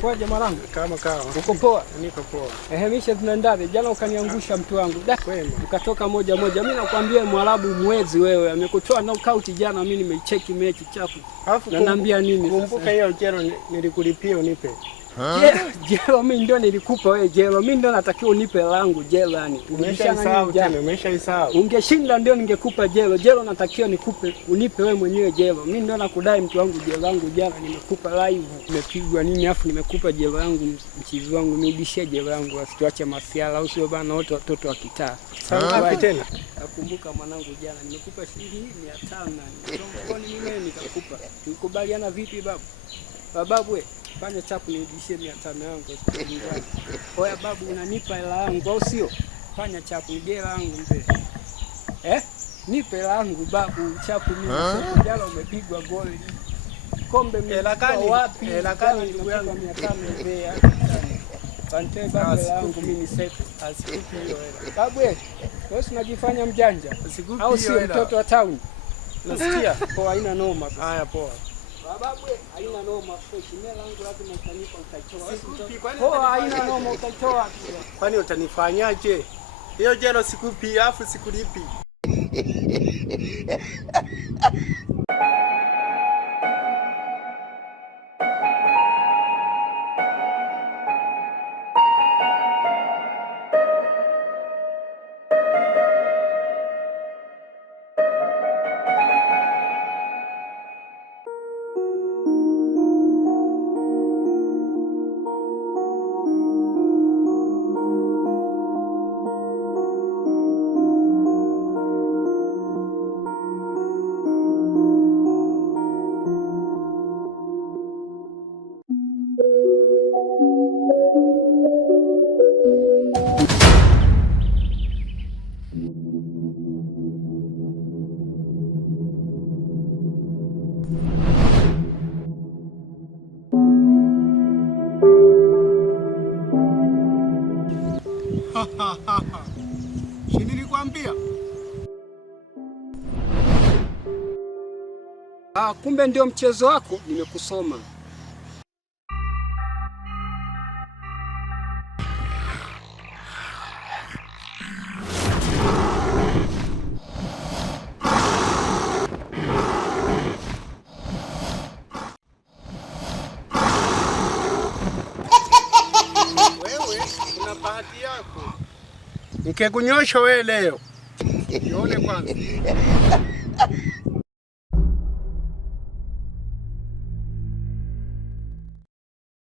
Kwaje mwanangu? Kama kawa. Uko poa? Niko poa. Misha tunaendaje? Jana ukaniangusha mtu wangu. Kwema. Ukatoka moja moja. Mimi nakwambia Mwarabu mwezi wewe. Amekutoa knockout jana, mimi nimeicheki mechi chapu. Na naambia nini? Kumbuka hiyo jelo nilikulipia unipe. Jelo mimi ndio nilikupa wewe jelo. Mimi ndio natakiwa unipe langu jelo yani. Umeshaisahau tena, umeshaisahau. Ungeshinda ndio ningekupa jelo. Jelo natakiwa nikupe, unipe wewe mwenyewe jelo. Mimi ndio nakudai mtu wangu jelo langu jana nimekupa live. Nimepigwa nini afu nimekupa jelo yangu mchizi wangu nirudishie jelo yangu asituache masiala au sio bana wote watoto wa kitaa. Sasa tena. Nakumbuka mwanangu jana nimekupa shilingi 500 na mtongoni mimi nikakupa. Tulikubaliana vipi babu? Babu wewe fanya chapu nirudishie 500 yangu hospitali. Oya babu unanipa hela yangu au sio? Fanya chapu nije hela yangu mzee. Nipe hela yangu babu chapu mimi. Jana umepigwa goli. Kombe mimi wapi? Hela kani ndugu yangu 500 mzee. Pante babu yangu mimi safe asikupi hiyo hela. Babu wewe unajifanya mjanja. Au sio mtoto wa town? Nasikia. Poa haina noma. Haya poa. Babu haina noma fresh. Mimi langu lazima utanipa utatoa. Poa haina noma utatoa. Kwani utanifanyaje? Hiyo jelo sikupi afu sikulipi. Si nilikwambia? Kumbe ndio mchezo wako, nimekusoma. Wewe una bahati yako. Nikikunyosha wewe leo. Nione kwanza.